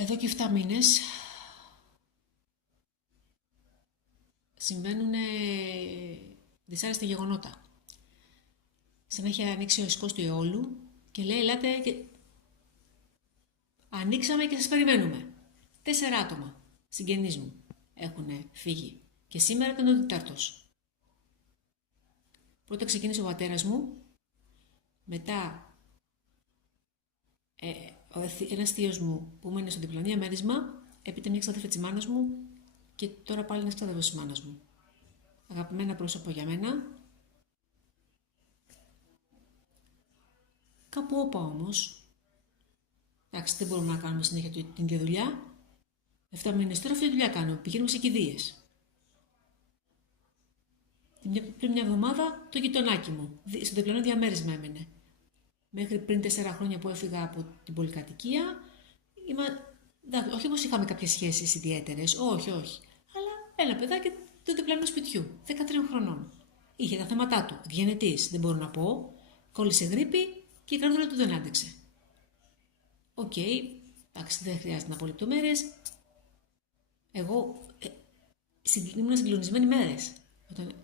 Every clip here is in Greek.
Εδώ και 7 μήνες συμβαίνουν δυσάρεστα γεγονότα. Σαν να έχει ανοίξει ο ισκός του αιώλου και λέει ελάτε και... Ανοίξαμε και σας περιμένουμε. 4 άτομα συγγενείς μου έχουν φύγει και σήμερα ήταν ο τέταρτος. Πρώτα ξεκίνησε ο πατέρας μου, μετά ένας θείος μου που έμενε στο διπλανό διαμέρισμα, έπειτα μια ξαδέρφη της μάνας μου και τώρα πάλι ένας ξαδέρφος της μάνας μου. Αγαπημένα πρόσωπο για μένα. Κάπου όπα όμως. Εντάξει, δεν μπορούμε να κάνουμε συνέχεια την ίδια δουλειά. 7 μήνες τώρα αυτή τη δουλειά κάνω. Πηγαίνουμε σε κηδείες. Πριν μια εβδομάδα το γειτονάκι μου, στο διπλανό διαμέρισμα έμενε. Μέχρι πριν 4 χρόνια που έφυγα από την πολυκατοικία, όχι πως είχαμε κάποιες σχέσεις ιδιαίτερες, όχι. Αλλά ένα παιδάκι του διπλανού σπιτιού, 13 χρονών. Είχε τα θέματά του, γενετής, δεν μπορώ να πω, κόλλησε γρίπη και η καρδούλα του δεν άντεξε. Οκ, εντάξει, δεν χρειάζεται να πω λεπτομέρειες. Εγώ ήμουν συγκλονισμένη μέρες. Όταν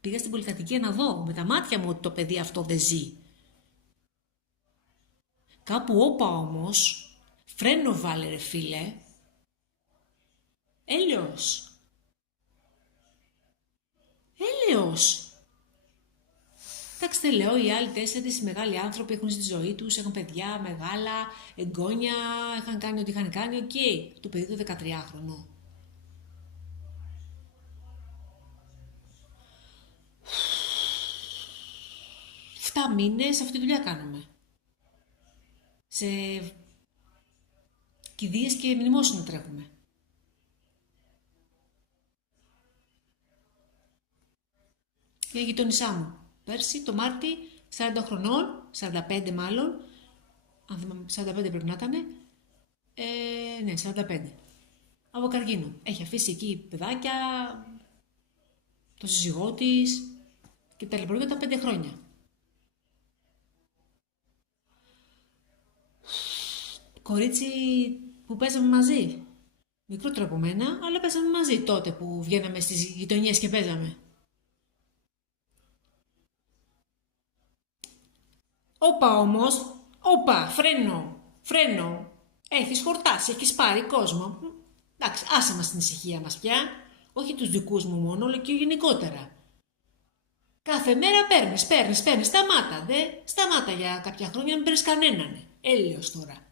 πήγα στην πολυκατοικία να δω με τα μάτια μου ότι το παιδί αυτό δεν ζει. Κάπου όπα όμως, φρένο βάλε ρε φίλε. Έλεος. Εντάξει, δεν λέω, οι άλλοι 4 μεγάλοι άνθρωποι έχουν στη ζωή τους, έχουν παιδιά μεγάλα, εγγόνια, είχαν κάνει ό,τι είχαν κάνει, οκ. Το παιδί το 13χρονο. Εφτά μήνες αυτή τη δουλειά κάνουμε. Σε κηδείες και μνημόσυνα τρέχουμε. Η γειτόνισά μου. Πέρσι, το Μάρτι, 40 χρονών, 45 μάλλον, αν θυμάμαι, 45 πρέπει να ήταν, ναι, 45. Από καρκίνο. Έχει αφήσει εκεί παιδάκια, το σύζυγό της και τα λοιπά τα 5 χρόνια. Κορίτσι που παίζαμε μαζί. Μικρότερο από μένα, αλλά παίζαμε μαζί τότε που βγαίναμε στις γειτονιές και παίζαμε. Όπα όμως, φρένο. Έχεις χορτάσει, έχεις πάρει κόσμο. Εντάξει, άσε μας την ησυχία μας πια. Όχι τους δικούς μου μόνο, αλλά και γενικότερα. Κάθε μέρα παίρνεις. Σταμάτα για κάποια χρόνια, μην παίρνεις κανέναν. Έλεος τώρα.